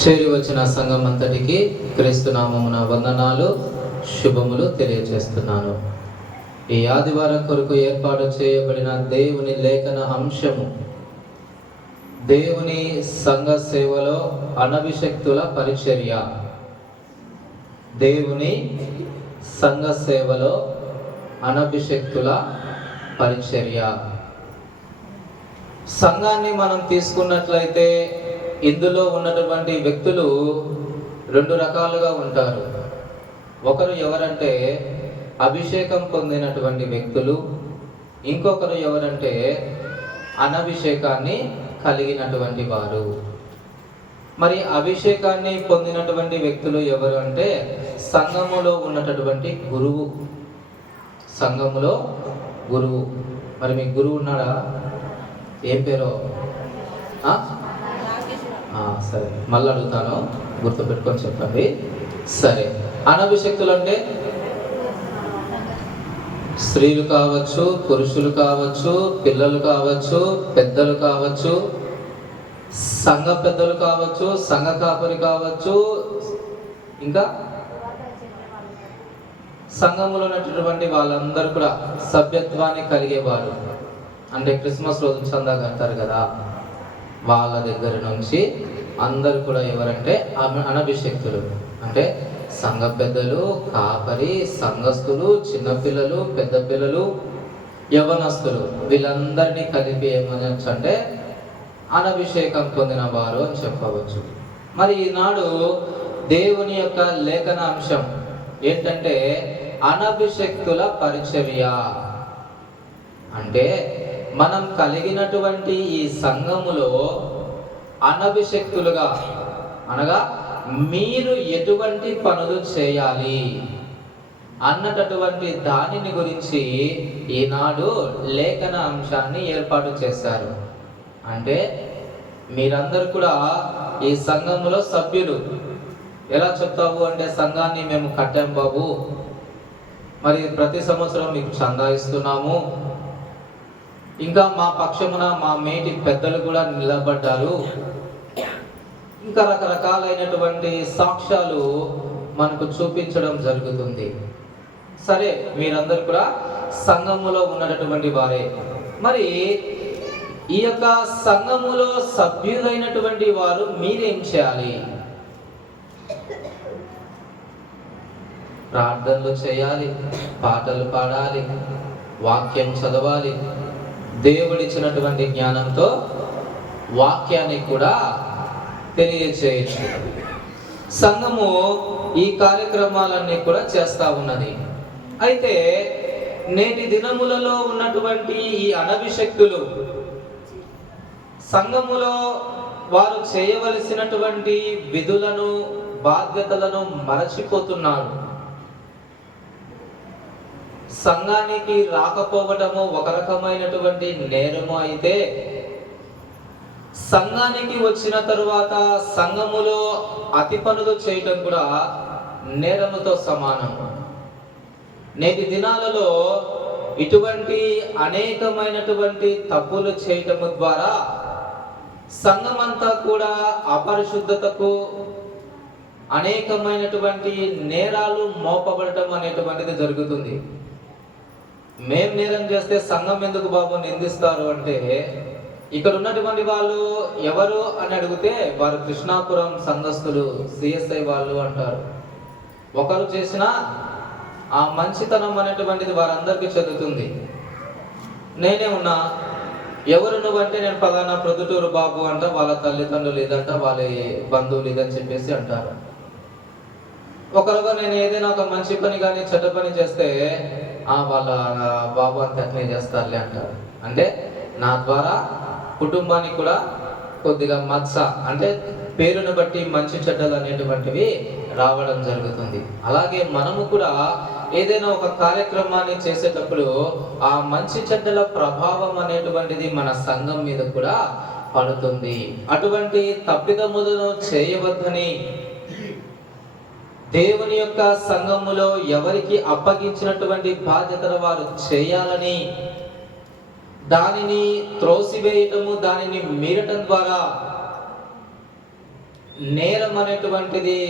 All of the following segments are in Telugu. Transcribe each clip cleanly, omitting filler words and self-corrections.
చేరి వచ్చిన సంఘం అంతటికి క్రీస్తు నామమున వందనాలు, శుభములు తెలియజేస్తున్నాను. ఈ ఆదివారం కొరకు ఏర్పాటు చేయబడిన దేవుని లేఖన అంశము దేవుని సంఘ సేవలో అనభిషక్తుల పరిచర్య. దేవుని సంఘ సేవలో అనభిషక్తుల పరిచర్య. సంఘాన్ని మనం తీసుకున్నట్లయితే ఇందులో ఉన్నటువంటి వ్యక్తులు రెండు రకాలుగా ఉంటారు. ఒకరు ఎవరంటే అభిషేకం పొందినటువంటి వ్యక్తులు, ఇంకొకరు ఎవరంటే అనభిషేకాన్ని కలిగినటువంటి వారు. మరి అభిషేకాన్ని పొందినటువంటి వ్యక్తులు ఎవరు అంటే సంఘములో ఉన్నటువంటి గురువు. సంఘములో గురువు. మరి మీ గురువు ఉన్నాడా? ఏం పేరో? సరే, మళ్ళీ అడుగుతాను, గుర్తుపెట్టుకొని చెప్పండి. సరే, అనభిషక్తులు అంటే స్త్రీలు కావచ్చు, పురుషులు కావచ్చు, పిల్లలు కావచ్చు, పెద్దలు కావచ్చు, సంఘ పెద్దలు కావచ్చు, సంఘ కాపరి కావచ్చు, ఇంకా సంఘములో ఉన్నటువంటి వాళ్ళందరూ కూడా సభ్యత్వాన్ని కలిగేవారు. అంటే క్రిస్మస్ రోజు చందా కడతారు కదా, వాళ్ళ దగ్గర నుంచి అందరు కూడా ఎవరంటే అనభిషక్తులు. అంటే సంఘ పెద్దలు, కాపరి, సంఘస్థులు, చిన్నపిల్లలు, పెద్ద పిల్లలు, యవనస్తులు, వీళ్ళందరినీ కలిపి ఏమనొచ్చు అంటే అనభిషేకం పొందిన వారు అని చెప్పవచ్చు. మరి ఈనాడు దేవుని యొక్క లేఖన అంశం ఏంటంటే అనభిషక్తుల పరిచర్య. అంటే మనం కలిగినటువంటి ఈ సంఘములో అనభిషక్తులుగా, అనగా మీరు ఎటువంటి పనులు చేయాలి అన్నటువంటి దానిని గురించి ఈనాడు లేఖన అంశాన్ని ఏర్పాటు చేశారు. అంటే మీరందరూ కూడా ఈ సంఘములో సభ్యులు. ఎలా చెప్తావు అంటే సంఘాన్ని మేము కట్టాం బాబు, మరి ప్రతి సంవత్సరం మీకు చందా ఇస్తున్నాము, ఇంకా మా పక్షమున మా మేటి పెద్దలు కూడా నిలబడ్డారు, ఇంకా రకరకాలైనటువంటి సాక్ష్యాలు మనకు చూపించడం జరుగుతుంది. సరే, మీరందరూ కూడా సంఘములో ఉన్నటువంటి వారే. మరి ఈ యొక్క సంఘములో సభ్యులైనటువంటి వారు మీరేం చేయాలి? ప్రార్థనలు చేయాలి, పాటలు పాడాలి, వాక్యం చదవాలి, దేవుడిచ్చినటువంటి జ్ఞానంతో వాక్యాన్ని కూడా తెలియచేయచ్చు. సంఘము ఈ కార్యక్రమాలన్నీ కూడా చేస్తా ఉన్నది. అయితే నేటి దినములలో ఉన్నటువంటి ఈ అనభిషక్తులు సంఘములో వారు చేయవలసినటువంటి విధులను, బాధ్యతలను మరచిపోతున్నారు. సంఘానికి రాకపోవటము ఒక రకమైనటువంటి నేరము అయితే, సంఘానికి వచ్చిన తరువాత సంఘములో అతి పనులు చేయటం కూడా నేరముతో సమానం. నేటి దినాలలో ఇటువంటి అనేకమైనటువంటి తప్పులు చేయటము ద్వారా సంఘమంతా కూడా అపరిశుద్ధతకు, అనేకమైనటువంటి నేరాలు మోపబడటం అనేటువంటిది జరుగుతుంది. మేం నేరం చేస్తే సంఘం ఎందుకు బాబు నిందిస్తారు అంటే, ఇక్కడ ఉన్నటువంటి వాళ్ళు ఎవరు అని అడిగితే వారు కృష్ణాపురం సంఘస్థులు, సిఎస్ఐ వాళ్ళు అంటారు. ఒకరు చేసిన ఆ మంచితనం అనేటువంటిది వారందరికీ చెందుతుంది. నేనే ఉన్నా, ఎవరు నువ్వంటే నేను పలానా ప్రొద్దుటూరు బాబు అంట, వాళ్ళ తల్లిదండ్రులు ఇదంట, వాళ్ళ బంధువులు ఇదని చెప్పేసి అంటారు. ఒకరుగా నేను ఏదైనా ఒక మంచి పని కానీ చెడ్డ పని చేస్తే వాళ్ళ బాబు అంత అట్లే చేస్తారులే అంటారు. అంటే నా ద్వారా కుటుంబానికి కూడా కొద్దిగా మత్స, అంటే పేరును బట్టి మంచి చెడ్డలు అనేటువంటివి రావడం జరుగుతుంది. అలాగే మనము కూడా ఏదైనా ఒక కార్యక్రమాన్ని చేసేటప్పుడు ఆ మంచి చెడ్డల ప్రభావం అనేటువంటిది మన సంఘం మీద కూడా పడుతుంది. అటువంటి తప్పిదములను చేయవద్దని దేవుని యొక్క సంఘములో ఎవరికి అప్పగించినటువంటి బాధ్యతను వారు చేయాలని, దానిని త్రోసివేయటము, దానిని మీరటం ద్వారా నేరం అనేటువంటిది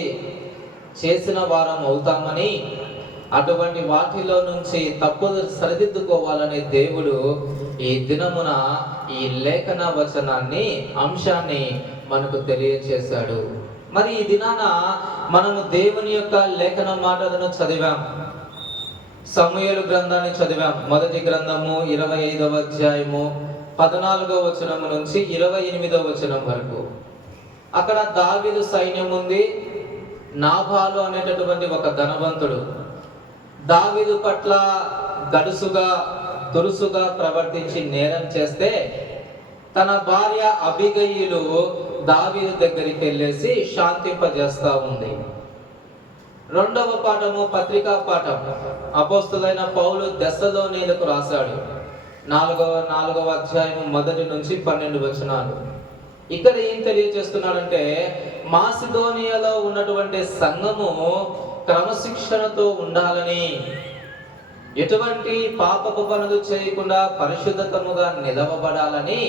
చేసిన వారం అవుతామని, అటువంటి వాటిలో నుంచి తప్పులు సరిదిద్దుకోవాలని దేవుడు ఈ దినమున ఈ లేఖన వచనాన్ని, అంశాన్ని మనకు తెలియచేశాడు. మరి ఈ దినాన మనము దేవుని యొక్క లేఖన మాటలను చదివాం. సమూయేలు గ్రంథాన్ని చదివాం. మొదటి గ్రంథము 25వ అధ్యాయము 14వ వచనము నుంచి 28వ వచనం వరకు. అక్కడ దావీదు సైన్యం ఉంది. నాబాలు అనేటటువంటి ఒక ధనవంతుడు దావీదు పట్ల దురుసుగా ప్రవర్తించి నేరం చేస్తే, తన భార్య అబీగయీలు దావీదు దగ్గరికి వెళ్ళేసి శాంతింపజేస్తా ఉంది. రెండవ పాఠము పత్రికా పాఠం. అపోస్తులైన పౌలు దెస్సలోనీయులకు రాశాడు. 4వ అధ్యాయము 1 నుంచి 12 వచనాలు. ఇక్కడ ఏం తెలియజేస్తున్నాడంటే, మాసిదోనియాలో ఉన్నటువంటి సంఘము క్రమశిక్షణతో ఉండాలని, ఎటువంటి పాపపు పనులు చేయకుండా పరిశుద్ధతముగా నిలవబడాలని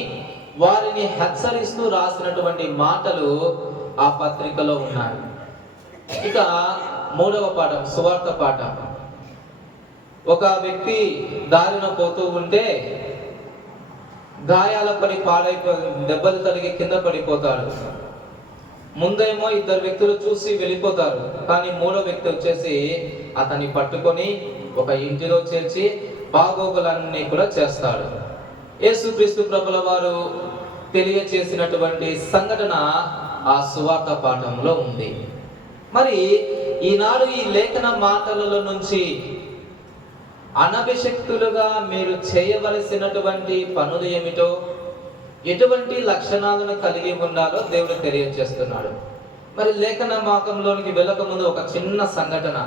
వారిని హెచ్చరిస్తూ రాసినటువంటి మాటలు ఆ పత్రికలో ఉన్నాయి. ఇక 3వ పాఠం సువార్త పాఠం. ఒక వ్యక్తి దారిన పోతూ ఉంటే గాయాల పడి దెబ్బలు తగిలి కింద పడిపోతాడు. ముందేమో 2 వ్యక్తులు చూసి వెళ్ళిపోతారు, కానీ 3వ వ్యక్తి వచ్చేసి అతన్ని పట్టుకొని ఒక ఇంటిలో చేర్చి బాగోగులన్నీ కూడా చేస్తాడు. యేసుక్రీస్తు ప్రభుల వారు తెలియచేసినటువంటి సంఘటన ఆ సువార్త పాఠంలో ఉంది. మరి ఈనాడు ఈ లేఖన మాటలలో నుంచి అనభిషక్తులుగా మీరు చేయవలసినటువంటి పనులు ఏమిటో, ఎటువంటి లక్షణాలను కలిగి ఉండాలో దేవుడు తెలియజేస్తున్నాడు. మరి లేఖన మాకంలోనికి వెళ్ళక ముందు ఒక చిన్న సంఘటన.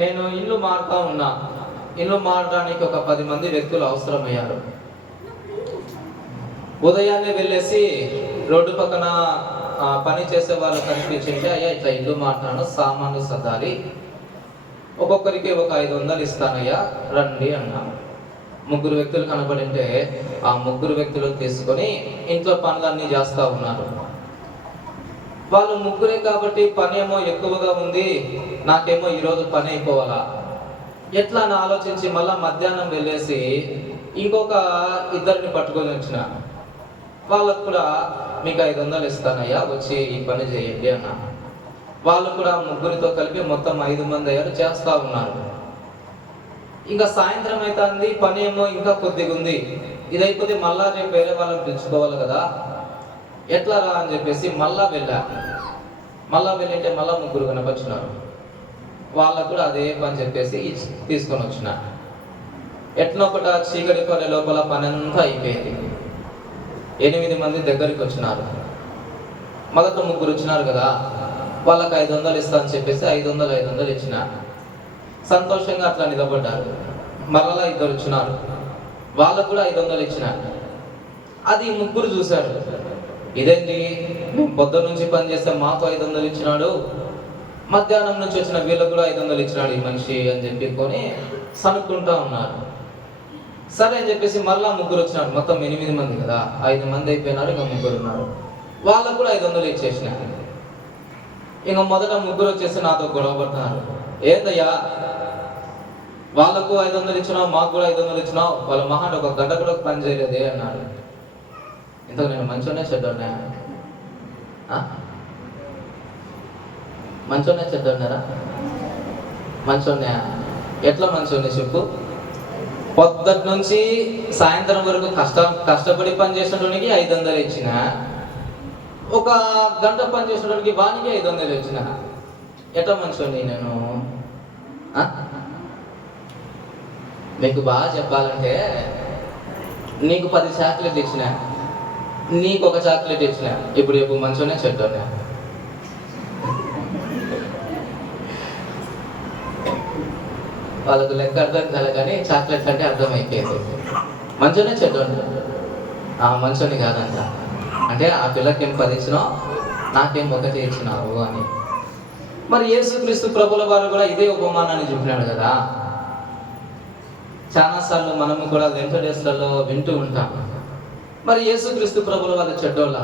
నేను ఇల్లు మారుతా ఉన్నా. ఇల్లు మారడానికి ఒక 10 మంది వ్యక్తులు అవసరమయ్యారు. ఉదయాన్నే వెళ్ళేసి రోడ్డు పక్కన పని చేసే వాళ్ళు కనిపించింటే, అయ్యా ఇట్లా ఇల్లు మారుతున్నాను, సామాన్లు సర్దాలి, ఒక్కొక్కరికి ఒక 500 ఇస్తానయ్యా రండి అన్నాను. 3 వ్యక్తులు కనబడింటే ఆ 3 వ్యక్తులు తీసుకొని ఇంట్లో పనులన్నీ చేస్తా ఉన్నారు. వాళ్ళు 3 కాబట్టి పని ఏమో ఎక్కువగా ఉంది, నాకేమో ఈరోజు పని అయిపోవాలా ఎట్లా అని ఆలోచించి మళ్ళా మధ్యాహ్నం వెళ్ళేసి ఇంకొక 2 పట్టుకొని వచ్చిన. వాళ్ళకు కూడా మీకు 500 ఇస్తానయ్యా, వచ్చి ఈ పని చేయండి అన్నా. వాళ్ళు కూడా 3తో కలిపి మొత్తం 5 మంది అయ్యారు, చేస్తా ఉన్నారు. ఇంకా సాయంత్రం అవుతుంది, పని ఏమో ఇంకా కొద్దిగా ఉంది. ఇదైపోతే మళ్ళా రేపు వేరే వాళ్ళని పిలుచుకోవాలి కదా, ఎట్లా రా అని చెప్పేసి మళ్ళా వెళ్ళింటే మళ్ళా 3 కనపరిచినారు. వాళ్ళకు కూడా అదే పని చెప్పేసి తీసుకొని వచ్చిన. ఎట్లొకట చీకటి పడే లోపల పని అంతా అయిపోయింది. 8 మంది దగ్గరికి వచ్చినారు. మొదట 3 వచ్చినారు కదా, వాళ్ళకి 500 ఇస్తా అని చెప్పేసి 500 ఇచ్చిన. సంతోషంగా అట్లా నిలబడ్డారు. మరలా 2 వచ్చినారు, వాళ్ళకు కూడా 500 ఇచ్చిన. అది 3 చూశారు, ఇదేంటి మేము పొద్దున్న నుంచి పని చేస్తే మాకు 500 ఇచ్చినాడు, మధ్యాహ్నం నుంచి వచ్చిన వీళ్ళకు కూడా 500 ఇచ్చినాడు ఈ మనిషి అని చెప్పి సనుక్కుంటా ఉన్నారు. సరే అని చెప్పేసి మళ్ళా 3 వచ్చినారు. మొత్తం 8 మంది కదా, 5 మంది అయిపోయినారు, ఇంకా 3 ఉన్నారు. వాళ్ళకు కూడా 500 ఇచ్చేసిన. ఇంకా మొదట 3 వచ్చేసి నాతో గొడవ పడుతున్నారు. ఏందయ్యా వాళ్ళకు 500 ఇచ్చినావు, మాకు కూడా 500 ఇచ్చినావు, వాళ్ళ మహాన్ ఒక గంట కూడా పని చేయలేదే అన్నాడు. ఇంతకు నేను మంచోనే చెడ్డోన్నా? మంచోనే చెడ్డోన్నారా? మంచోన్నా. ఎట్లా మంచోనే చెప్పు? పొద్దుటి నుంచి సాయంత్రం వరకు కష్టపడి పని చేసినటువంటి 500 ఇచ్చిన, ఒక గంట పని చేసినటువంటి వానికి 500 ఇచ్చిన. ఎట్లా మంచోని నేను? మీకు బాగా చెప్పాలంటే, నీకు 10 చాక్లెట్ ఇచ్చిన, నీకు 1 చాక్లెట్ ఇచ్చిన, ఇప్పుడు మంచోనే చెడ్డోనే? వాళ్ళకు లెక్క అర్థం కాలే, కానీ చాక్లెట్ అంటే అర్థం అయిపోయింది. మంచోనే చెడ్డోని? మంచోని కాదంట. అంటే ఆ పిల్లకి ఏం 10 ఇచ్చినావు, నాకేం 1 ఇచ్చినావు అని. మరి యేసుక్రీస్తు ప్రభుల వారు కూడా ఇదే ఉపమానాన్ని చెప్పినాడు కదా. చాలాసార్లు మనము కూడా లెంట్ డేస్లలో వింటూ ఉంటాం. మరి యేసుక్రీస్తు ప్రభుల వారు చెడ్డోళ్ళ?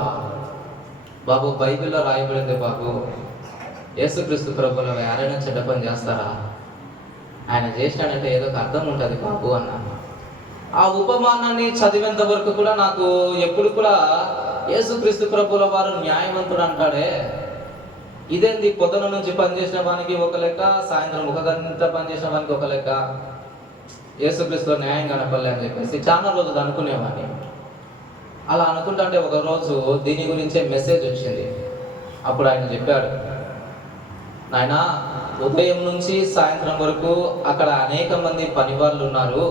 బాబు బైబిల్లో రాయబడింది బాబు, యేసుక్రీస్తు ప్రభువులు ఎవరైనా చెడ్డ పని చేస్తారా? ఆయన చేసినాడంటే ఏదో ఒక అర్థం ఉంటుంది బాబు అన్న. ఆ ఉపమానాన్ని చదివేంత వరకు కూడా నాకు ఎప్పుడు కూడా యేసుక్రీస్తు ప్రభువుల వారు న్యాయవంతుడు అంటాడే, ఇదేంది పొద్దున నుంచి పనిచేసిన వానికి ఒక లెక్క, సాయంత్రం ఒక గంట పనిచేసిన వానికి ఒక లెక్క, యేసుక్రీస్తు న్యాయం కనపడలే అని చెప్పేసి చాలా రోజులు అనుకునేవాడిని. అలా అనుకుంటుంటే ఒక రోజు దీని గురించే మెసేజ్ వచ్చింది. అప్పుడు ఆయన చెప్పాడు, నాయన ఉదయం నుంచి సాయంత్రం వరకు అక్కడ అనేక మంది పనివాళ్ళు ఉన్నారు.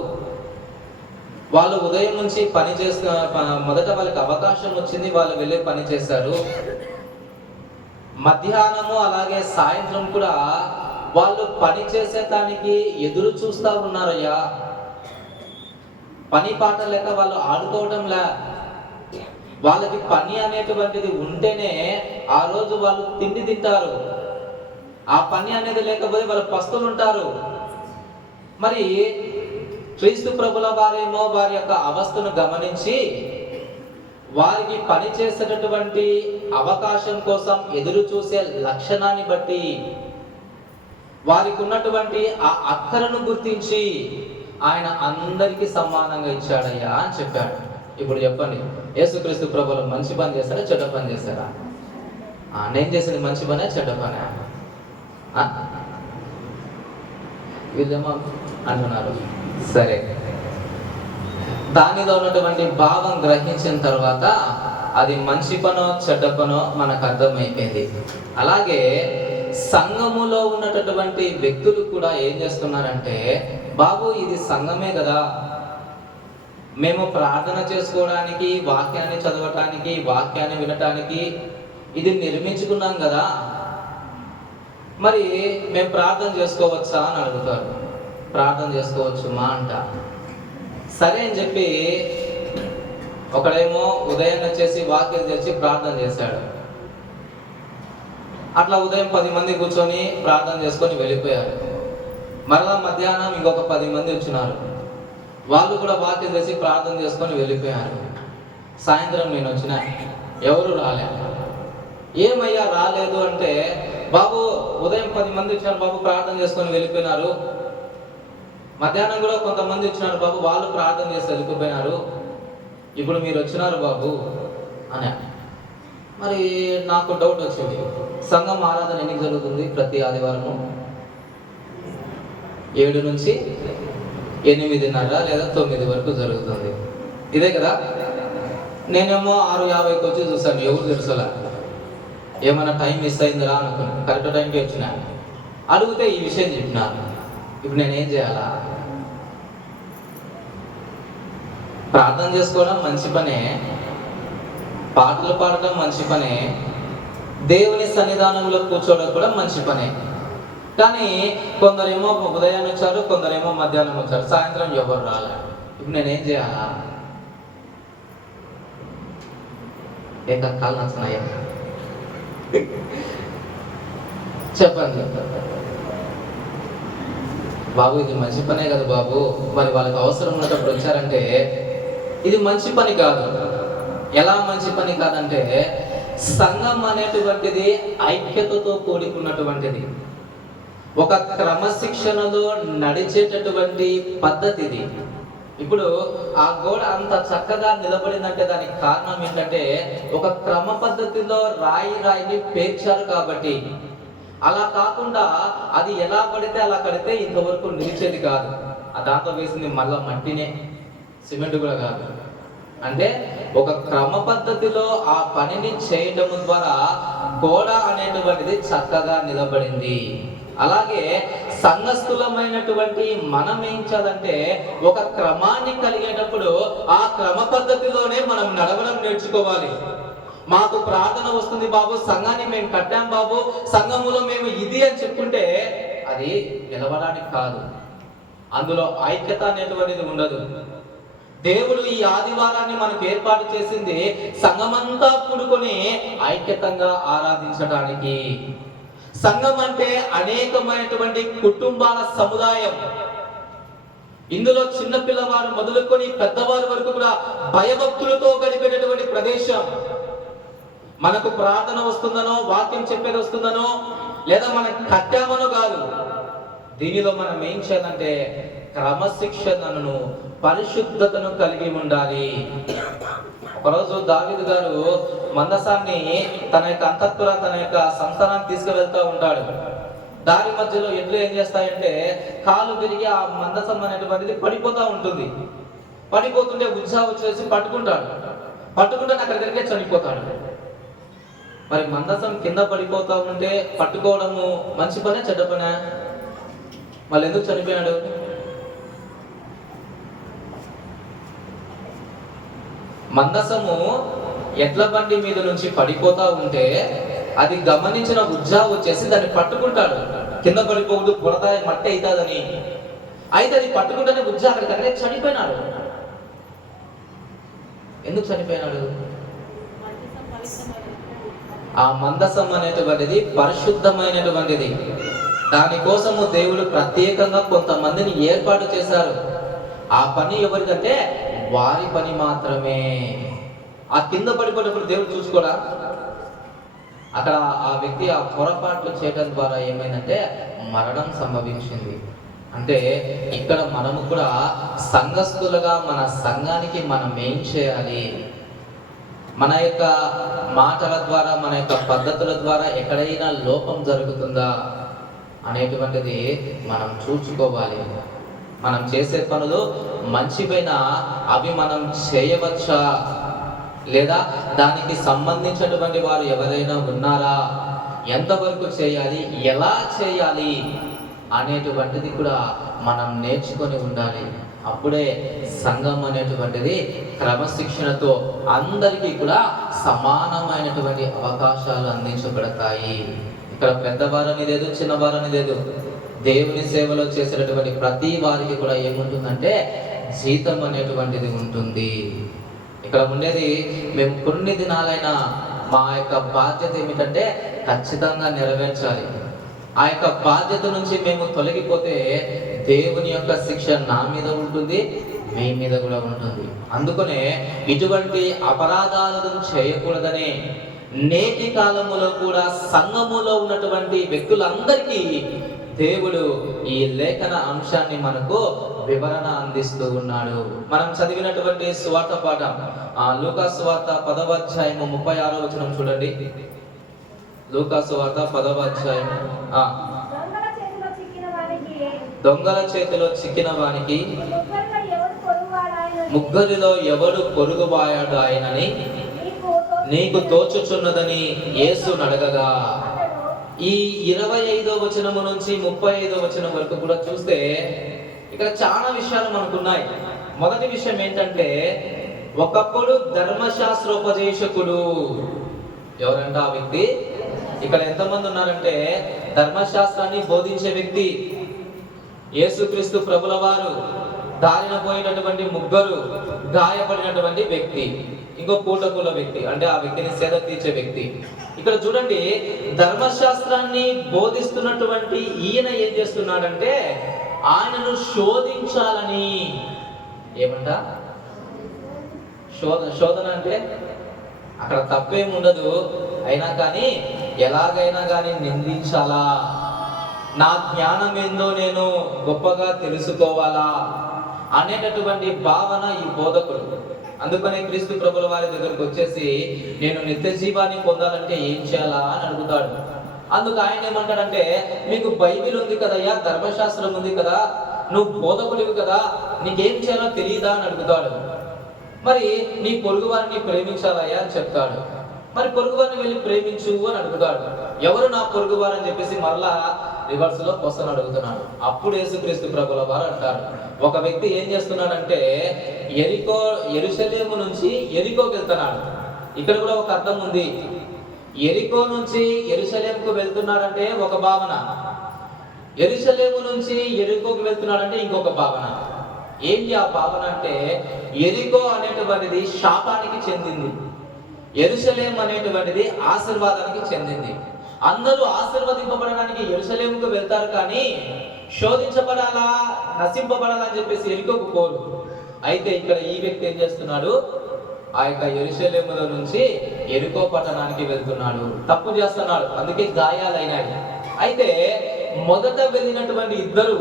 వాళ్ళు ఉదయం నుంచి పని చేస్తున్న మొదట వాళ్ళకి అవకాశం వచ్చింది, వాళ్ళు వెళ్ళి పని చేశారు. మధ్యాహ్నము అలాగే సాయంత్రం కూడా వాళ్ళు పని చేసేదానికి ఎదురు చూస్తూ ఉన్నారయ్యా. పని పాట లేక వాళ్ళు ఆడుకోవడంలా. వాళ్ళకి పని అనేటువంటిది ఉంటేనే ఆ రోజు వాళ్ళు తిండి తింటారు. ఆ పని అనేది లేకపోతే వాళ్ళు పస్తులు ఉంటారు. మరి క్రీస్తు ప్రభుల వారేమో వారి యొక్క అవస్థను గమనించి వారికి పని చేసేటటువంటి అవకాశం కోసం ఎదురు చూసే లక్షణాన్ని బట్టి వారికి ఉన్నటువంటి ఆ అక్కరను గుర్తించి ఆయన అందరికీ సమానంగా ఇచ్చాడయ్యా అని చెప్పాడు. ఇప్పుడు చెప్పండి, యేసుక్రీస్తు ప్రభువులు మంచి పని చేస్తారా చెడ్డ పని చేస్తారా? నేను చేసింది మంచి పనే చెడ్డ పనే? వీళ్ళేమో అంటున్నారు. సరే, దానిలో ఉన్నటువంటి భావం గ్రహించిన తర్వాత అది మంచి పనో చెడ్డ పనో మనకు అర్థమైపోయింది. అలాగే సంఘములో ఉన్నటువంటి వ్యక్తులు కూడా ఏం చేస్తున్నారంటే, బాబు ఇది సంఘమే కదా, మేము ప్రార్థన చేసుకోవడానికి, వాక్యాన్ని చదవటానికి, వాక్యాన్ని వినటానికి ఇది నిర్మించుకున్నాం కదా, మరి మేము ప్రార్థన చేసుకోవచ్చా అని అడుగుతారు. ప్రార్థన చేసుకోవచ్చు మా అంట. సరే అని చెప్పి ఒకడేమో ఉదయం వచ్చేసి వాక్యం చేసి ప్రార్థన చేశాడు. అట్లా ఉదయం 10 మంది కూర్చొని ప్రార్థన చేసుకొని వెళ్ళిపోయారు. మరలా మధ్యాహ్నం ఇంకొక 10 మంది వచ్చినారు. వాళ్ళు కూడా వాక్యం చేసి ప్రార్థన చేసుకొని వెళ్ళిపోయారు. సాయంత్రం నేను వచ్చిన, ఎవరు రాలేదు. ఏమయ్యా రాలేదు అంటే, బాబు ఉదయం 10 మంది వచ్చినారు బాబు, ప్రార్థన చేసుకొని వెళ్ళిపోయినారు. మధ్యాహ్నం కూడా కొంతమంది వచ్చినారు బాబు, వాళ్ళు ప్రార్థన చేసి వెళ్ళిపోయినారు. ఇప్పుడు మీరు వచ్చినారు బాబు అని. మరి నాకు డౌట్ వచ్చింది, సంఘం ఆరాధన ఎన్ని జరుగుతుంది? ప్రతి ఆదివారము 7 నుంచి 8:30 లేదా 9 వరకు జరుగుతుంది. ఇదే కదా. నేనేమో 6:50కి వచ్చి చూసాను, ఎవరు తెలుసులా, ఏమైనా టైం మిస్ అయిందిరా అనుకున్నాను. కరెక్ట్ టైంకి వచ్చిన. అడిగితే ఈ విషయం చెప్పినాను. ఇప్పుడు నేనేం చేయాలా? ప్రార్థన చేసుకోవడం మంచి పనే, పాటలు పాడటం మంచి పనే, దేవుని సన్నిధానంలో కూర్చోవడం కూడా మంచి పనే. కానీ కొందరేమో ఉదయాన్ని వచ్చారు, కొందరేమో మధ్యాహ్నం వచ్చారు, సాయంత్రం ఎవరు రాలేదు. ఇప్పుడు నేనేం చేయాలా? ఏకాలు నచ్చున్నాయా చెప్పండి బాబు. ఇది మంచి పనే కదా బాబు. మరి వాళ్ళకి అవసరం ఉన్నప్పుడు వచ్చారంటే ఇది మంచి పని కాదు. ఎలా మంచి పని కాదంటే, సంఘం అనేటువంటిది ఐక్యతతో కూడుకున్నటువంటిది, ఒక క్రమశిక్షణలో నడిచేటటువంటి పద్ధతిది. ఇప్పుడు ఆ గోడ అంత చక్కగా నిలబడిందంటే దానికి కారణం ఏంటంటే, ఒక క్రమ పద్ధతిలో రాయిని పేర్చారు కాబట్టి. అలా కాకుండా అది ఎలా పడితే అలా కడితే ఇంతవరకు నిలిచేది కాదు. దాంతో వేసింది మళ్ళా మట్టినే, సిమెంట్ కూడా కాదు. అంటే ఒక క్రమ పద్ధతిలో ఆ పనిని చేయడం ద్వారా గోడ అనేటువంటిది చక్కగా నిలబడింది. అలాగే సంఘస్థులమైనటువంటి మనం ఏం చేయాలంటే, ఒక క్రమాన్ని కలిగేటప్పుడు ఆ క్రమ పద్ధతిలోనే మనం నడవడం నేర్చుకోవాలి. మాకు ప్రార్థన వస్తుంది బాబు, సంఘాన్ని మేము కట్టాం బాబు, సంఘములో మేము ఇది అని చెప్పుకుంటే అది నిలవడానికి కాదు. అందులో ఐక్యత అనేటువంటిది ఉండదు. దేవుడు ఈ ఆదివారాన్ని మనకు ఏర్పాటు చేసింది సంఘమంతా కూడుకొని ఐక్యతంగా ఆరాధించడానికి. సంఘం అంటే అనేకమైనటువంటి కుటుంబాల సముదాయం. ఇందులో చిన్న పిల్లవారు మొదలుకొని పెద్దవారి వరకు కూడా భయభక్తులతో గడిపేటటువంటి ప్రదేశం. మనకు ప్రార్థన వస్తుందనో, వాక్యం చెప్పేది వస్తుందనో, లేదా మనకు కట్టామనో కాదు. దీనిలో మనం ఏం చేయాలంటే క్రమశిక్షణను, పరిశుద్ధతను కలిగి ఉండాలి. ఒకరోజు దావీదు గారు మందసాన్ని తన యొక్క అంతఃపుర, తన యొక్క సంస్థానాన్ని తీసుకువెళ్తూ ఉంటాడు. దారి మధ్యలో ఎడ్లు ఏం చేస్తాయంటే కాలు పెరిగి ఆ మందసం అనేటువంటిది పడిపోతూ ఉంటుంది. పడిపోతుంటే ఉత్సాహ వచ్చేసి పట్టుకుంటే అక్కడ దగ్గరే చనిపోతాడు. మరి మందసం కింద పడిపోతా ఉంటే పట్టుకోవడము మంచి పనే చెడ్డ పనే? మళ్ళీ ఎందుకు చనిపోయాడు? మందసము ఎడ్ల బండి మీద నుంచి పడిపోతా ఉంటే అది గమనించిన ఉజ్జా వచ్చేసి దాన్ని పట్టుకుంటాడు. కింద పడిపోదు, బురద మట్టి అవుతుందని. అయితే అది పట్టుకుంటేనే ఉజ్జా అక్కడికి అక్కడే చనిపోయినాడు. ఎందుకు చనిపోయినాడు? ఆ మందసం అనేటువంటిది పరిశుద్ధమైనటువంటిది. దానికోసము దేవుడు ప్రత్యేకంగా కొంతమందిని ఏర్పాటు చేశారు. ఆ పని ఎవరికంటే వారి పని మాత్రమే. ఆ కింద పడిపోయినప్పుడు దేవుడు చూసుకోడా? అక్కడ ఆ వ్యక్తి ఆ పొరపాట్లు చేయడం ద్వారా ఏమైందంటే మరణం సంభవించింది. అంటే ఇక్కడ మనము కూడా సంఘస్థులుగా మన సంఘానికి మనం ఏం చేయాలి? మన యొక్క మాటల ద్వారా, మన యొక్క పద్ధతుల ద్వారా ఎక్కడైనా లోపం జరుగుతుందా అనేటువంటిది మనం చూసుకోవాలి. మనం చేసే పనులు మంచిపైన అవి మనం చేయవచ్చా, లేదా దానికి సంబంధించినటువంటి వారు ఎవరైనా ఉన్నారా, ఎంతవరకు చేయాలి, ఎలా చేయాలి అనేటువంటిది కూడా మనం నేర్చుకొని ఉండాలి. అప్పుడే సంఘం అనేటువంటిది క్రమశిక్షణతో అందరికీ కూడా సమానమైనటువంటి అవకాశాలు అందించబడతాయి. ఇక్కడ పెద్దవారని లేదు, చిన్నవారని లేదు. దేవుని సేవలో చేసేటటువంటి ప్రతి వారికి కూడా ఏముంటుందంటే జీతం అనేటువంటిది ఉంటుంది. ఇక్కడ ఉండేది మేము కొన్ని దినాలైనా మా యొక్క బాధ్యత ఏమిటంటే ఖచ్చితంగా నెరవేర్చాలి. ఆ యొక్క బాధ్యత నుంచి మేము తొలగిపోతే దేవుని యొక్క శిక్ష నా మీద ఉంటుంది, మీ మీద కూడా ఉంటుంది. అందుకనే ఇటువంటి అపరాధాలను చేయకూడదనే నేటి కాలములో కూడా సంఘములో ఉన్నటువంటి వ్యక్తులందరికీ దేవుడు ఈ లేఖన అంశాన్ని మనకు వివరణ అందిస్తూ ఉన్నాడు. మనం చదివినటువంటి సువార్త పాఠం లూకా సువార్త 10వ అధ్యాయము 36వ వచనం చూడండి. లూకా సువార్త 10వ అధ్యాయం. దొంగల చేతిలో చిక్కిన వానికి ముగ్గురిలో ఎవడు పొరుగువాడు ఆయనని నీకు తోచుచున్నదని యేసు అడగగా, ఈ 25వ వచనము నుంచి 35వ వచనం వరకు కూడా చూస్తే ఇక్కడ చాలా విషయాలు మనకున్నాయి. మొదటి విషయం ఏంటంటే, ఒకప్పుడు ధర్మశాస్త్రోపదేశకుడు. ఎవరంట ఆ వ్యక్తి? ఇక్కడ ఎంతమంది ఉన్నారంటే ధర్మశాస్త్రాన్ని బోధించే వ్యక్తి. యేసుక్రీస్తు ప్రభుల వారు దారిన పోయినటువంటి ముగ్గురు, గాయపడినటువంటి వ్యక్తి, ఇంకో పూటకుల వ్యక్తి, అంటే ఆ వ్యక్తిని సేద తీర్చే వ్యక్తి. ఇక్కడ చూడండి, ధర్మశాస్త్రాన్ని బోధిస్తున్నటువంటి ఈయన ఏం చేస్తున్నాడంటే ఆయనను శోధించాలని. ఏమంట? శోధన అంటే అక్కడ తప్పేం ఉండదు, అయినా కానీ ఎలాగైనా కానీ నిందించాలా, నా జ్ఞానం ఏందో నేను గొప్పగా తెలుసుకోవాలా అనేటటువంటి భావన ఈ బోధకుడు. అందుకనే క్రీస్తు ప్రభుల వారి దగ్గరకు వచ్చేసి నేను నిత్య జీవాన్ని పొందాలంటే ఏం చేయాలా అని అడుగుతాడు. అందుకు ఆయన ఏమంటాడంటే, మీకు బైబిల్ ఉంది కదయ్యా, ధర్మశాస్త్రం ఉంది కదా, నువ్వు బోధకుడివి కదా, నీకేం చేయాలో తెలియదా అని అడుగుతాడు. మరి నీ పొరుగు వారిని ప్రేమించాలయ్యా అని చెప్తాడు. మరి పొరుగు వారిని వెళ్ళి ప్రేమించు అని అడుగుతాడు. ఎవరు నా పొరుగు వారు అని చెప్పేసి మరలా రివర్స్ లో క్వశ్చన్ అడుగుతున్నాడు. అప్పుడు యేసుక్రీస్తు ప్రభుల వారు అంటారు, ఒక వ్యక్తి ఏం చేస్తున్నాడంటే యెరూషలేము నుంచి ఎరికోకి వెళ్తున్నాడు. ఇక్కడ కూడా ఒక అర్థం ఉంది. ఎరికో నుంచి యెరూషలేముకు వెళ్తున్నాడంటే ఒక భావన, యెరూషలేము నుంచి ఎరికోకి వెళ్తున్నాడంటే ఇంకొక భావన. ఏంటి ఆ భావన అంటే, ఎరికో అనేటువంటిది శాపానికి చెందింది, యెరూషలేము అనేటువంటిది ఆశీర్వాదానికి చెందింది. అందరూ ఆశీర్వదింపబడడానికి యెరూషలేముకు వెళ్తారు, కానీ శోధించబడాలా, నశింపబడాలా అని చెప్పేసి ఎరికోకు పోరు. అయితే ఇక్కడ ఈ వ్యక్తి ఏం చేస్తున్నాడు, ఆ యొక్క యెరూషలేములో నుంచి యెరికో పట్టణానికి వెళ్తున్నాడు. తప్పు చేస్తున్నాడు, అందుకే గాయాలైనాయి. అయితే మొదట వెళ్ళినటువంటి ఇద్దరు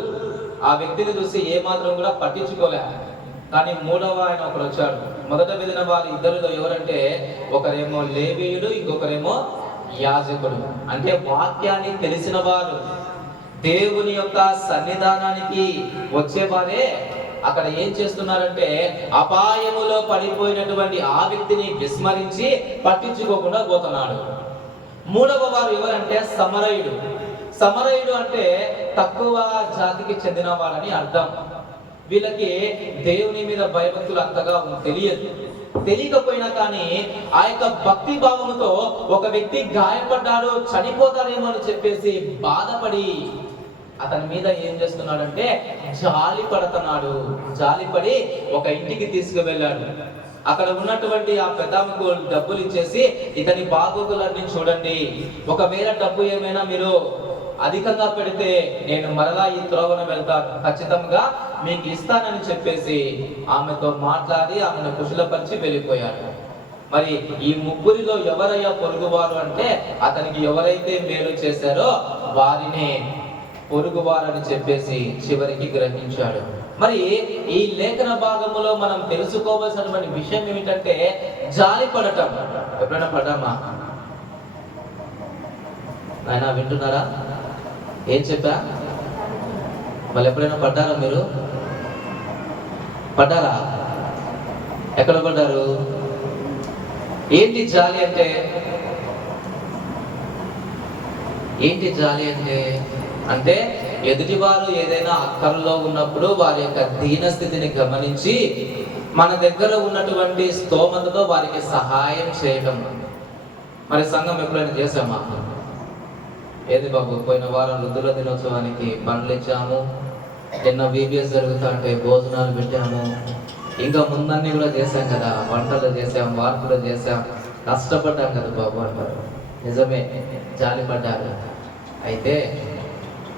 ఆ వ్యక్తిని చూసి ఏ మాత్రం కూడా పట్టించుకోలే. కానీ మూడవ ఆయన ఒకడు వచ్చాడు. మొదట వెళ్ళిన వారు ఇద్దరిలో ఎవరంటే ఒకరేమో లేవీయుడు, ఇంకొకరేమో యాజకుడు. అంటే వాక్యాన్ని తెలిసిన వారు, దేవుని యొక్క సన్నిధానానికి వచ్చేవారే అక్కడ ఏం చేస్తున్నారంటే అపాయములో పడిపోయినటువంటి ఆ వ్యక్తిని విస్మరించి పట్టించుకోకుండా పోతున్నాడు. మూడవ వారు ఎవరంటే సమరయుడు. సమరయుడు అంటే తక్కువ జాతికి చెందిన వాడని అర్థం. వీళ్ళకి దేవుని మీద భయభక్తులు అంతగా తెలియకపోయినా కానీ ఆ యొక్క భక్తి భావముతో ఒక వ్యక్తి గాయపడ్డాడు, చనిపోతాడేమో అని చెప్పేసి బాధపడి అతని మీద ఏం చేస్తున్నాడంటే జాలి పడుతున్నాడు. జాలిపడి ఒక ఇంటికి తీసుకువెళ్ళాడు. అక్కడ ఉన్నటువంటి ఆ పెద్దామకు డబ్బులు ఇచ్చేసి ఇతని బాగోగులన్నీ చూడండి, ఒకవేళ డబ్బు ఏమైనా మీరు అధికంగా పెడితే నేను మరలా ఈ త్రోవన వెళ్తాను, ఖచ్చితంగా మీకు ఇస్తానని చెప్పేసి ఆమెతో మాట్లాడి ఆమెను కుశలపరిచి వెళ్ళిపోయాడు. మరి ఈ ముగ్గురిలో ఎవరయ్యా పొరుగువారు అంటే అతనికి ఎవరైతే మేలు చేశారో వారినే పొరుగువారని చెప్పేసి చివరికి గ్రహించాడు. మరి ఈ లేఖన భాగములో మనం తెలుసుకోవాల్సినటువంటి విషయం ఏమిటంటే జాలి పడటం. ఎప్పుడైనా పడ్డామా? ఆయన వింటున్నారా? ఏం చెప్పా? మళ్ళీ ఎప్పుడైనా పడ్డారా? మీరు పడ్డారా? ఎక్కడ పడ్డారు? ఏంటి జాలి అంటే? ఏంటి జాలి అంటే? అంటే ఎదుటివారు ఏదైనా అక్కరలో ఉన్నప్పుడు వారి యొక్క దీనస్థితిని గమనించి మన దగ్గర ఉన్నటువంటి స్తోమతతో వారికి సహాయం చేయడం. మరి సంఘం ఎప్పుడైనా చేసామా? ఏది బాబు, పోయిన వారం వృద్ధుల దినోత్సవానికి పండ్లు ఇచ్చాము, నిన్న VBS జరుగుతా అంటే భోజనాలు పెట్టాము, ఇంకా ముందన్నీ కూడా చేశాం కదా, వంటలు చేసాం, వార్పులు చేసాం, కష్టపడ్డాం కదా బాబు అంటారు. నిజమే, జాలి పడ్డారు. అయితే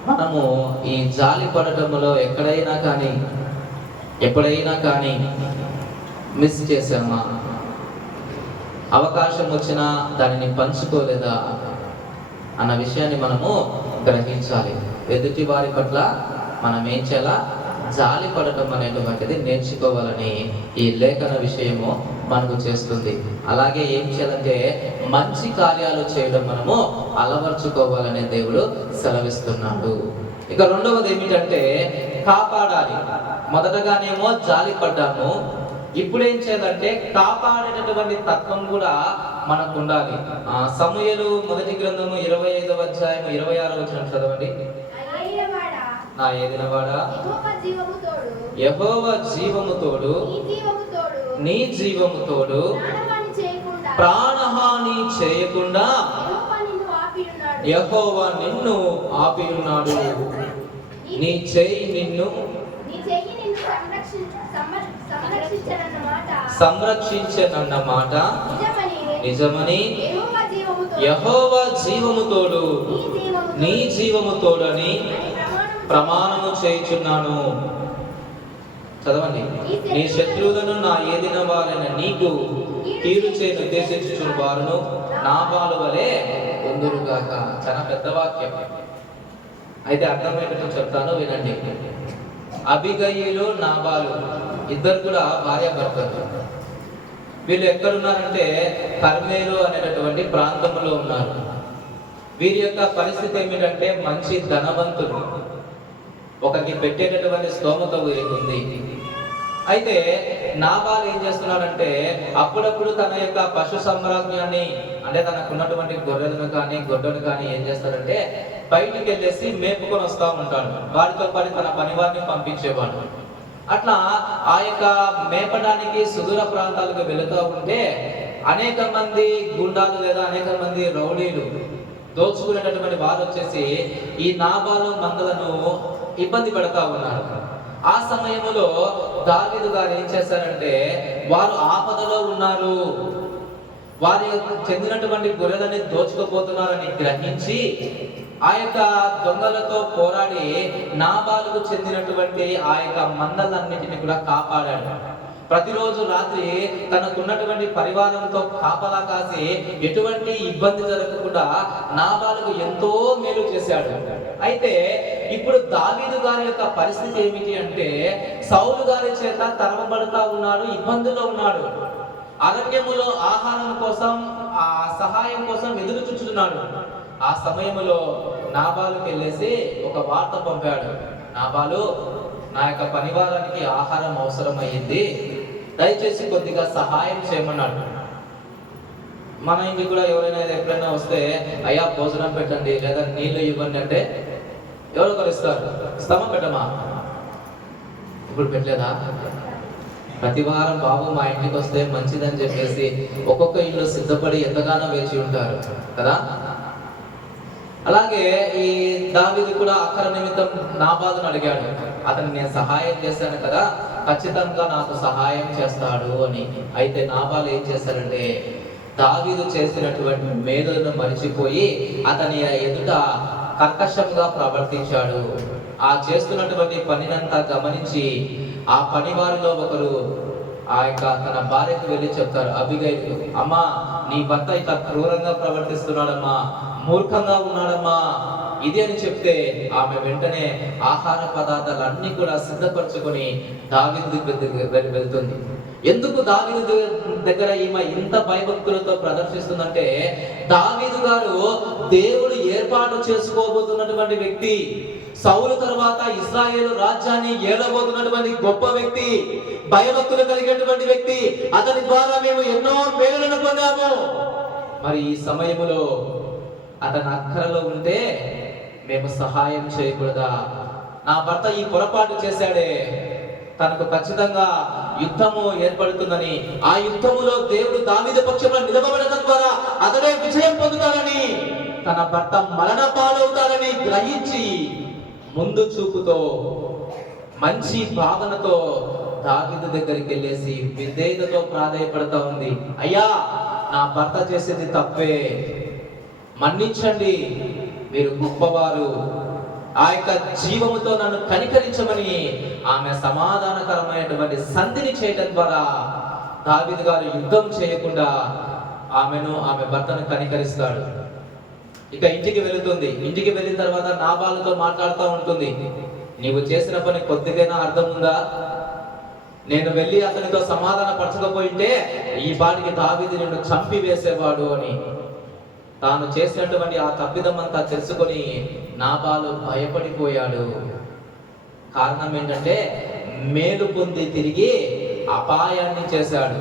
మనము ఈ జాలి పడటంలో ఎప్పుడైనా కానీ మిస్ చేసామా? అవకాశం వచ్చినా దానిని పంచుకోలేదా అన్న విషయాన్ని మనము గ్రహించాలి. ఎదుటి వారి పట్ల మనం ఏం చేయాలా? జాలి పడటం అనేటువంటిది నేర్చుకోవాలని ఈ లేఖన విషయము మనకు చేస్తుంది. అలాగే ఏం చేయాలంటే మంచి కార్యాలు చేయడం మనము అలవర్చుకోవాలనే దేవుడు సెలవిస్తున్నాడు. ఇక రెండవది ఏమిటంటే కాపాడాలి. మొదటగానేమో జాలి పడ్డాము, ఇప్పుడు ఏం చేయాలంటే కాపాడేటటువంటి తత్వం కూడా మనకు ఉండాలి. సమూయేలు మొదటి గ్రంథము 25వ అధ్యాయము 26వ వచనం చదవండి. నా ఏదినవాడా, యెహోవా జీవము తోడు, నీ జీవము తోడు, ప్రాణహాని చేయకుండా యెహోవా నిన్ను ఆపి ఉన్నాడు. నీ చెయ్యి నిన్ను సంరక్షించనన్న మాట నిజమని యెహోవా జీవము తోడు, నీ జీవము తోడని ప్రమాణము చేయుచున్నాను. చదవండి. నీ శత్రువులను నా ఏదిన వారైన నీకు కీడు చేయను ఉద్దేశించుచున్న వారును నాబాలు వలె ఉందురుగాక. చాలా పెద్ద వాక్యం, అయితే అర్థమయ్యేటట్టు చెప్తాను, వినండి. అబిగయీలు, నాబాలు ఇద్దరు కూడా భార్యాభర్తలు. వీళ్ళు ఎక్కడున్నారంటే కర్మేలు అనేటటువంటి ప్రాంతంలో ఉన్నారు. వీరి యొక్క పరిస్థితి ఏమిటంటే మంచి ధనవంతులు, ఒకరికి పెట్టేటటువంటి స్తోమత వీరికి ఉంది. అయితే నాబాలు ఏం చేస్తున్నాడంటే అప్పుడప్పుడు తన యొక్క పశు సామ్రాజ్యాన్ని, అంటే తనకున్నటువంటి గొర్రెలను కానీ గొడ్డను కానీ ఏం చేస్తాడంటే బయటికి వెళ్ళేసి మేపుకొని వస్తూ ఉంటాడు. వారితో పాటు తన పనివారిని పంపించేవాడు. అట్లా ఆ యొక్క మేపడానికి సుదూర ప్రాంతాలకు వెళుతూ ఉంటే అనేక మంది గుండాలు లేదా అనేక మంది రౌడీలు, దోచుకునేటటువంటి వారు వచ్చేసి ఈ నాబాలు మందలను ఇబ్బంది పెడతా ఉన్నారు. ఆ సమయంలో దావీదు గారు ఏం చేశారంటే వారు ఆపదలో ఉన్నారు, వారి చెందినటువంటి గొర్రెలని దోచుకుపోతున్నారని గ్రహించి ఆ యొక్క దొంగలతో పోరాడి నాబాలుకు చెందినటువంటి ఆ యొక్క మందలన్నిటిని కూడా కాపాడాడు. ప్రతిరోజు రాత్రి తనకున్నటువంటి పరివారంతో కాపలా కాసి ఎటువంటి ఇబ్బంది జరగకుండా నాబాలుకు ఎంతో మేలు చేశాడు. అయితే ఇప్పుడు దావీదు గారి యొక్క పరిస్థితి ఏమిటి అంటే, సౌలు గారి చేత తరమబడుతా ఉన్నాడు, ఇబ్బందుల్లో ఉన్నాడు. అరణ్యములో ఆహారం కోసం, ఆ సహాయం కోసం ఎదురు చూస్తున్నాడు. ఆ సమయంలో నాబాలుకి వెళ్ళేసి ఒక వార్త పంపాడు. నాబాలు, నా యొక్క పరివారానికి ఆహారం అవసరం అయ్యింది, దయచేసి కొద్దిగా సహాయం చేయమన్నాడు. మన ఇంటికి కూడా ఎవరైనా ఎప్పుడైనా వస్తే, అయ్యా భోజనం పెట్టండి లేదా నీళ్లు ఇవ్వండి అంటే ఎవరో కలుస్తారు, ఇస్తామా పెట్టమా? ఇప్పుడు పెట్టలేదా? ప్రతి వారం బాబు మా ఇంటికి వస్తే మంచిదని చెప్పేసి ఒక్కొక్క ఇల్లు సిద్ధపడి ఎంతగానో వేచి ఉంటారు కదా. అలాగే ఈ దావీదు కూడా అక్కర నిమిత్తం నాబాలును అడిగాడు. అతను నేను సహాయం చేశాను కదా, ఖచ్చితంగా నాకు సహాయం చేస్తాడు అని. అయితే నాబాలు ఏం చేశాడంటే, దావీదు చేసినటువంటి మేలులను మరిచిపోయి అతని ఎదుట కర్కశంగా ప్రవర్తించాడు. ఆ చేస్తున్నటువంటి పనినంతా గమనించి ఆ పని వారిలో ఒకరు ఆ యొక్క తన భార్యకు వెళ్ళి చెప్తారు, అబిగైలు, అమ్మా నీ భర్త ఇట్లా క్రూరంగా ప్రవర్తిస్తున్నాడమ్మా, మూర్ఖంగా ఉన్నాడమ్మా ఇది అని చెప్తే ఆమె వెంటనే ఆహార పదార్థాలన్నీ కూడా సిద్ధపరచుకొని దావీదు దగ్గరికి వెళ్తుంది. ఎందుకు దావీదు దగ్గర ఈమె ఇంత భయభక్తులతో ప్రదర్శిస్తుందంటే, దావీదు గారు దేవుడు ఏర్పాటు చేసుకోబోతున్నటువంటి వ్యక్తి, సౌలు తర్వాత ఇశ్రాయేలు రాజ్యాన్ని ఏలబోతున్నటువంటి గొప్ప వ్యక్తి, భయభక్తులు కలిగినటువంటి వ్యక్తి. అతని ద్వారా మేము ఎన్నో మేలులను పొందాము. మరి ఈ సమయంలో అతను అక్కరలో ఉంటే మేము సహాయం చేయకూడదా? నా భర్త ఈ పొరపాటు చేశాడే, తనకు ఖచ్చితంగా యుద్ధము ఏర్పడుతుందని, ఆ యుద్ధములో దేవుడు దావీదు పక్షంలో నిలబడడం ద్వారా అతడే విజయం పొందుతాడని, తన భర్త మరణ పాలవుతాడని గ్రహించి ముందు చూపుతో మంచి భావనతో దావీదు దగ్గరికి వెళ్ళేసి విధేయతతో ప్రాధేయపడతా ఉంది. అయ్యా, నా భర్త చేసేది తప్పే, మన్నించండి, మీరు గొప్పవారు, ఆ యొక్క జీవముతో నన్ను కనికరించమని ఆమె సమాధానకరమైనటువంటి సంధిని చేయడం ద్వారా దావీదు గారు యుద్ధం చేయకుండా ఆమె భర్తను కనికరిస్తాడు. ఇక ఇంటికి వెళుతుంది. ఇంటికి వెళ్ళిన తర్వాత నాబాలుతో మాట్లాడుతూ ఉంటుంది, నీవు చేసిన పని కొద్దిగైనా అర్థం ఉందా? నేను వెళ్ళి అతనితో సమాధాన పరచకపోయింటే ఈ పాటికి దావీదు నిన్ను చంపి వేసేవాడు అని. తాను చేసినటువంటి ఆ తప్పిదమంతా తెలుసుకొని నాబాలు భయపడిపోయాడు. కారణం ఏంటంటే, మేలు పొంది తిరిగి అపాయాన్ని చేశాడు.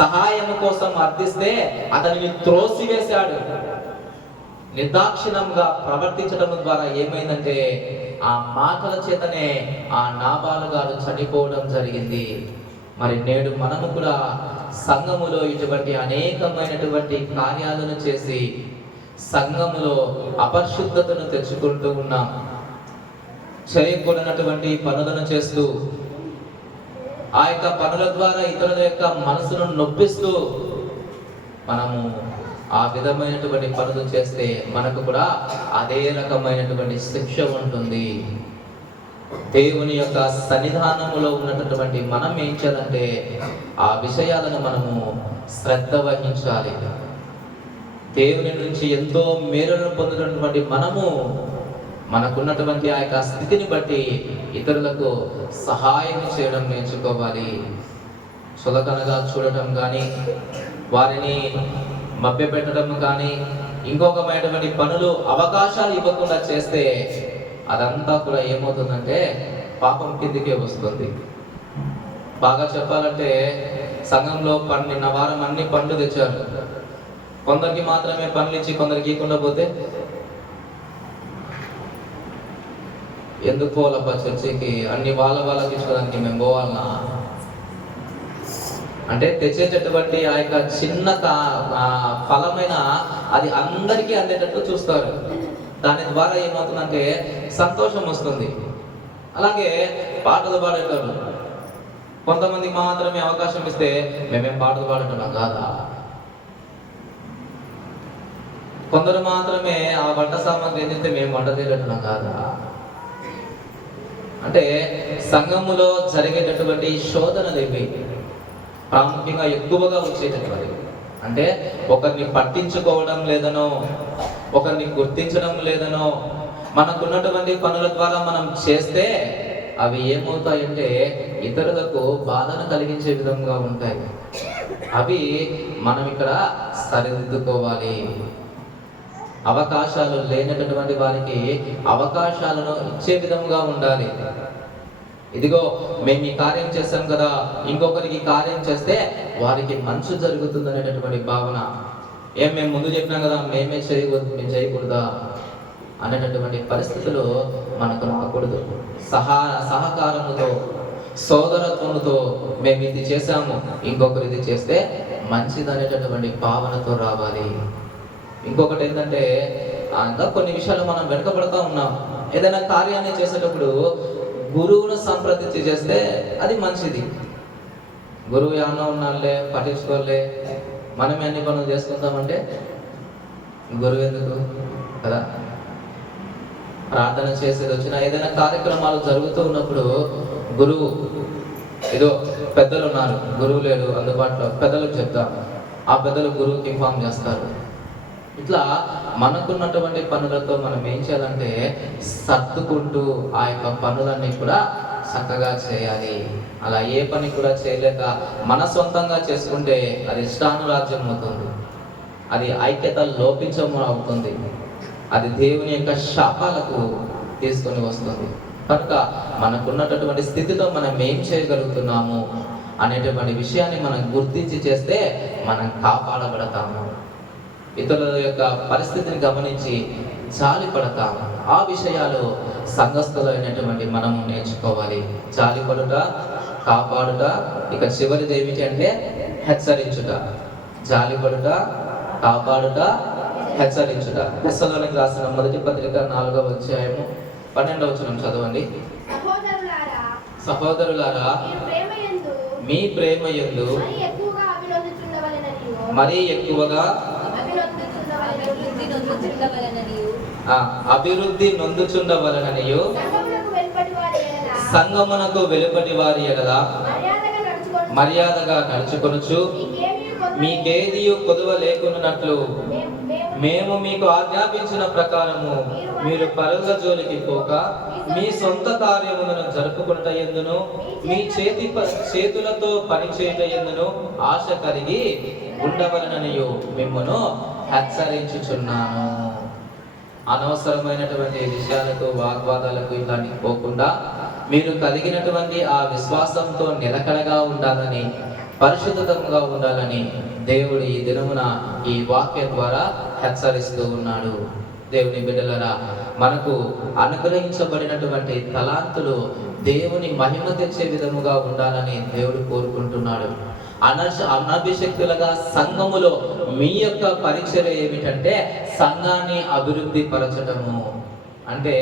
సహాయం కోసం అర్థిస్తే అతనిని త్రోసివేశాడు. నిర్దాక్షిణంగా ప్రవర్తించడం ద్వారా ఏమైందంటే, ఆ మాటల చేతనే ఆ నాబాలు గారు చనిపోవడం జరిగింది. మరి నేడు మనము కూడా సంఘములో ఇటువంటి అనేకమైనటువంటి కార్యాలను చేసి సంఘములో అపరిశుద్ధతను తెచ్చుకుంటూ ఉన్నాం. చేయకూడనటువంటి పనులను చేస్తూ, ఆ యొక్క పనుల ద్వారా ఇతరుల యొక్క మనసును నొప్పిస్తూ మనము ఆ విధమైనటువంటి పనులు చేస్తే మనకు కూడా అదే రకమైనటువంటి శిక్ష ఉంటుంది. దేవుని యొక్క సన్నిధానములో ఉన్నటువంటి మనం ఏం చేయాలంటే, ఆ విషయాలను మనము శ్రద్ధ వహించాలి. దేవుని నుంచి ఎంతో మేలును పొందినటువంటి మనము మనకున్నటువంటి ఆ యొక్క స్థితిని బట్టి ఇతరులకు సహాయం చేయడం నేర్చుకోవాలి. చులకనగా చూడటం కానీ, వారిని మభ్యపెట్టడం కానీ, ఇంకొకమైనటువంటి పనులు అవకాశాలు ఇవ్వకుండా చేస్తే అదంతా కూడా ఏమవుతుందంటే పాపం కిందికే వస్తుంది. బాగా చెప్పాలంటే, సంఘంలో నిన్న వారం అన్ని పండ్లు తెచ్చారు, కొందరికి మాత్రమే పనులు ఇచ్చి కొందరికి ఇవ్వకుండా పోతే ఎందుకు పోవాలప్ప చర్చికి, అన్ని వాళ్ళకి ఇచ్చడానికి మేము పోవాలన్నా అంటే, తెచ్చేటటువంటి ఆ యొక్క చిన్న ఫలమైన అది అందరికీ అందేటట్టు చూస్తారు. దాని ద్వారా ఏమవుతుందంటే సంతోషం వస్తుంది. అలాగే పాటలు పాడేటప్పుడు కొంతమంది మాత్రమే అవకాశం ఇస్తే మేమేం పాటలు పాడుతున్నాం కాదా, కొందరు మాత్రమే ఆ వంట సామాగ్రి ఏంటంటే మేము వంట చేయలేటున్నాం కాదా. అంటే సంఘములో జరిగేటటువంటి శోధనలు ఇవి ప్రాముఖ్యంగా ఎక్కువగా వచ్చేటటువంటి. అంటే ఒకరిని పట్టించుకోవడం లేదనో, ఒకరిని గుర్తించడం లేదనో, మనకున్నటువంటి పనుల ద్వారా మనం చేస్తే అవి ఏమవుతాయంటే ఇతరులకు బాధను కలిగించే విధంగా ఉంటాయి. అవి మనం ఇక్కడ సరిదిద్దుకోవాలి. అవకాశాలు లేనటువంటి వారికి అవకాశాలను ఇచ్చే విధంగా ఉండాలి. ఇదిగో మేము ఈ కార్యం చేస్తాం కదా, ఇంకొకరికి కార్యం చేస్తే వారికి మంచి జరుగుతుంది అనేటటువంటి భావన. మేము ముందు చెప్పినాం కదా, మేము చేయకూడదా అనేటటువంటి పరిస్థితులు మనకు రాకూడదు. సహకారముతో, సోదరత్వముతో మేము ఇది చేశాము, ఇంకొకరు ఇది చేస్తే మంచిది అనేటటువంటి భావనతో రావాలి. ఇంకొకటి ఏంటంటే ఇంకా కొన్ని విషయాలు మనం వెనుకబడతా ఉన్నాం. ఏదైనా కార్యాన్ని చేసేటప్పుడు గురువును సంప్రదించి చేస్తే అది మంచిది. గురువు ఏమన్నా ఉన్నాళ్ళే, పట్టించుకోలే, మనం ఎన్ని పనులు చేసుకుంటామంటే గురువు ఎందుకు కదా. ప్రార్థన చేసేది వచ్చిన ఏదైనా కార్యక్రమాలు జరుగుతూ ఉన్నప్పుడు గురువు, ఏదో పెద్దలు ఉన్నారు, గురువు లేడు అందుబాటులో, పెద్దలకు చెప్తా, ఆ పెద్దలు గురువుకి ఇన్ఫార్మ్ చేస్తారు. ఇట్లా మనకున్నటువంటి పనులతో మనం ఏం చేయాలంటే సర్దుకుంటూ ఆ యొక్క పనులన్నీ కూడా చక్కగా చేయాలి. అలా ఏ పని కూడా చేయలేక మన సొంతంగా చేసుకుంటే అది ఇష్టానురాజ్యం అవుతుంది, అది ఐక్యత లోపించడం అవుతుంది, అది దేవుని యొక్క శాపాలకు తీసుకొని వస్తుంది. కనుక మనకున్నటువంటి స్థితితో మనం ఏం చేయగలుగుతున్నాము అనేటువంటి విషయాన్ని మనం గుర్తించి చేస్తే మనం కాపాడబడతాము. ఇతరుల యొక్క పరిస్థితిని గమనించి జాలి పడతాము. ఆ విషయాలు సంఘస్థులైనటువంటి మనము నేర్చుకోవాలి. జాలి పడుట, కాపాడుట, ఇక చివరిది ఏమిటి అంటే హెచ్చరించుట. జాలి పడుట, కాపాడుట, హెచ్చరించుట. తెస్సలోనికి రాసిన మొదటి పత్రిక 4వ అధ్యాయము 12వ వచనం చదవండి. సహోదరులారా, మీ ప్రేమ యందు మరీ ఎక్కువగా అభివృద్ధి నొందుచుండవలననియు సంగమునకు వెలుపటి వారి ఎడల మర్యాదగా నడుచుకొనుచు మీకేదియు కొదువ లేకున్నట్లు మేము మీకు ఆజ్ఞాపించిన ప్రకారము మీరు పరుల జోలికి పోక మీ సొంత కార్యములను జరుపుకుట యందును మీ చేతులతో పనిచేయుట యందును ఆశ కలిగి ఉండవలననియు మిమ్మును హెచ్చరించుచున్నాను. అనవసరమైనటువంటి విషయాలకు, వాగ్వాదాలకు ఇలాంటి పోకుండా మీరు కలిగినటువంటి ఆ విశ్వాసంతో నిలకడగా ఉండాలని, పరిశుద్ధంగా ఉండాలని దేవుడు ఈ దినమున ఈ వాక్యం ద్వారా హెచ్చరిస్తూ ఉన్నాడు. దేవుని బిడ్డలారా, మనకు అనుగ్రహించబడినటువంటి తలాంతులు దేవుని మహిమ తెచ్చే విధముగా ఉండాలని దేవుడు కోరుకుంటున్నాడు. అనభిషక్తులుగా సంఘములో మీ యొక్క పరిచర్య ఏమిటంటే సంఘాన్ని అభివృద్ధి పరచటము. అంటే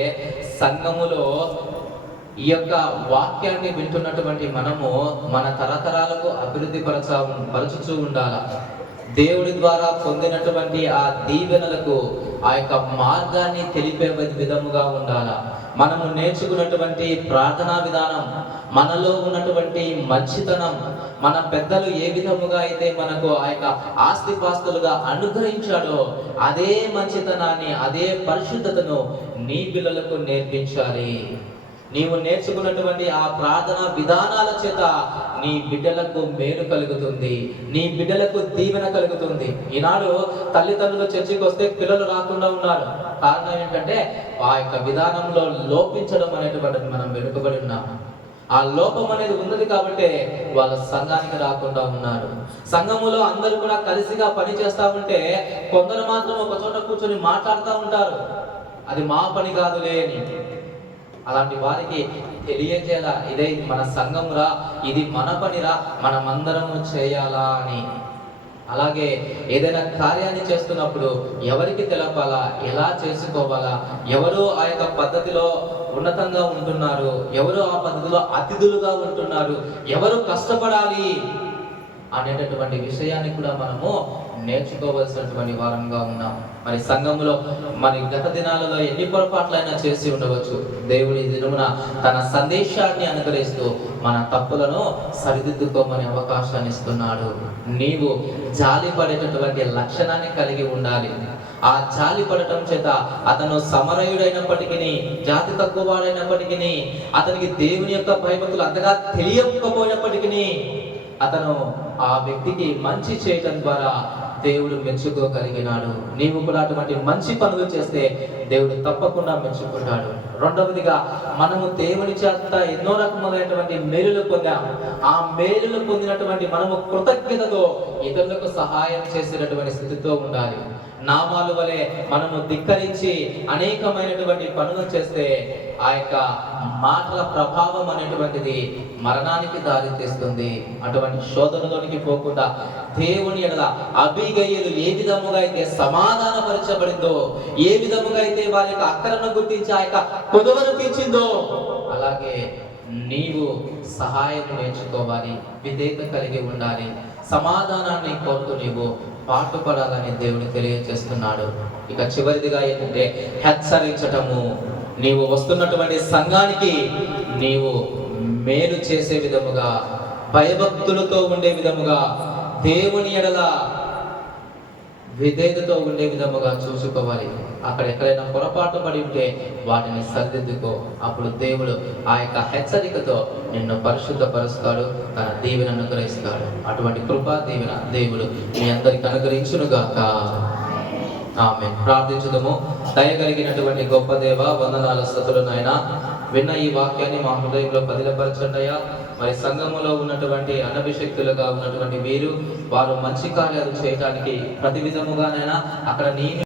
సంఘములో ఈ యొక్క వాక్యాన్ని వింటున్నటువంటి మనము మన తరతరాలకు అభివృద్ధి పరచుచూ ఉండాల. దేవుడి ద్వారా పొందినటువంటి ఆ దీవెనలకు ఆ యొక్క మార్గాన్ని తెలిపే విధముగా ఉండాల. మనము నేర్చుకున్నటువంటి ప్రార్థనా విధానం, మనలో ఉన్నటువంటి మంచితనం, మన పెద్దలు ఏ విధముగా అయితే మనకు ఆ యొక్క ఆస్తిపాస్తులుగా అనుగ్రహించాడో అదే మంచితనాన్ని, అదే పరిశుద్ధతను నీ పిల్లలకు నేర్పించాలి. నీవు నేర్చుకున్నటువంటి ఆ ప్రార్థనా విధానాల చేత నీ బిడ్డలకు మేలు కలుగుతుంది, నీ బిడ్డలకు దీవెన కలుగుతుంది. ఈనాడు తల్లిదండ్రులు చర్చికి వస్తే పిల్లలు రాకుండా ఉన్నారు. కారణం ఏంటంటే ఆ యొక్క విధానంలో లోపించడం అనేటువంటిది మనం వెనుకబడి ఉన్నాము. ఆ లోపం అనేది ఉన్నది కాబట్టి వాళ్ళ సంఘానికి రాకుండా ఉన్నారు. సంఘములో అందరూ కూడా కలిసిగా పని చేస్తా ఉంటే కొందరు మాత్రం ఒక చోట కూర్చొని మాట్లాడుతూ ఉంటారు, అది మా పని కాదులే అని. అలాంటి వారికి తెలియజేయాలా, ఇదే మన సంఘంరా, ఇది మన పనిరా, మనమందరము చేయాలా అని. అలాగే ఏదైనా కార్యాన్ని చేస్తున్నప్పుడు ఎవరికి తెలపాలా, ఎలా చేసుకోవాలా, ఎవరు ఆ యొక్క పద్ధతిలో ఉన్నతంగా ఉంటున్నారు, ఎవరు ఆ పద్ధతిలో అతిథులుగా ఉంటున్నారు, ఎవరు కష్టపడాలి అనేటటువంటి విషయాన్ని కూడా మనము నేర్చుకోవలసినటువంటి వారంగా ఉన్నాం. మరి సంఘంలో మరి గత దినాలలో ఎన్ని పొరపాట్లైనా చేసి ఉండవచ్చు. దేవుడి దినమున తన సందేశాన్ని అనుగ్రహిస్తూ మన తప్పులను సరిదిద్దుకోమని అవకాశాన్ని ఇస్తున్నాడు. నీవు జాలి పడేటటువంటి లక్షణాన్ని కలిగి ఉండాలి. ఆ జాలి పడటం చేత అతను సమరయుడైనప్పటికీ, జాతి తక్కువ వాడైనప్పటికీ, అతనికి దేవుని యొక్క భయభక్తులు అంతగా తెలియకపోయినప్పటికీ అతను ఆ వ్యక్తికి మంచి చేయటం ద్వారా దేవుడు మెచ్చుకోగలిగినాడు. నీవు కూడా అటువంటి మంచి పనులు చేస్తే దేవుడు తప్పకుండా మెచ్చుకుంటాడు. రెండవదిగా, మనము దేవుని చేత ఎన్నో రకములైనటువంటి మేలులు పొందాము. ఆ మేలులు పొందినటువంటి మనము కృతజ్ఞతతో ఇతరులకు సహాయం చేసేటటువంటి స్థితితో ఉండాలి. నామాలు వలె మనము ధిక్కరించి అనేకమైనటువంటి పనులు చేస్తే ఆ యొక్క మాటల ప్రభావం అనేటువంటిది మరణానికి దారి తీస్తుంది. అటువంటి శోధనలోనికి పోకుండా దేవుని ఎడల అబీగయీలు ఏ విధముగా అయితే సమాధానపరచబడిందో, ఏ విధముగా అయితే వారి యొక్క అక్కరను గుర్తించి ఆ యొక్క కొదువను తీర్చిందో, అలాగే నీవు సహాయం నేర్చుకోవాలి, విధేయత కలిగి ఉండాలి, సమాధానాన్ని కోరుతూ నీవు పాటుపడాలని దేవుడు తెలియజేస్తున్నాడు. ఇక చివరిదిగా ఏంటంటే హెచ్చరించటము. నీవు వస్తున్నటువంటి సంఘానికి నీవు మేలు చేసే విధముగా, భయభక్తులతో ఉండే విధముగా, దేవుని ఎడల విధేయతతో ఉండే విధముగా చూసుకోవాలి. అక్కడ ఎక్కడైనా పొరపాటు పడి ఉంటే వాటిని సరిదిద్దుకో. అప్పుడు దేవుడు ఆ యొక్క హెచ్చరికతో నిన్ను పరిశుద్ధపరుస్తాడు, తన దీవెన అనుగ్రహిస్తాడు. అటువంటి కృపా దీవెన దేవుడు మీ అందరికి అనుగ్రహించునుగాక. ఆమేన్. ప్రార్థించుదము. దయగలిగినటువంటి గొప్ప దేవ, వందనాల స్తుతులు నాయనా. విన్న ఈ వాక్యాన్ని మా హృదయంలో పదిలపరచండియా. మరి సంఘములో ఉన్నటువంటి అనభిషక్తులుగా ఉన్నటువంటి వీరు, వారు మంచి కార్యాలు చేయడానికి ప్రతి విధముగానైనా అక్కడ నీ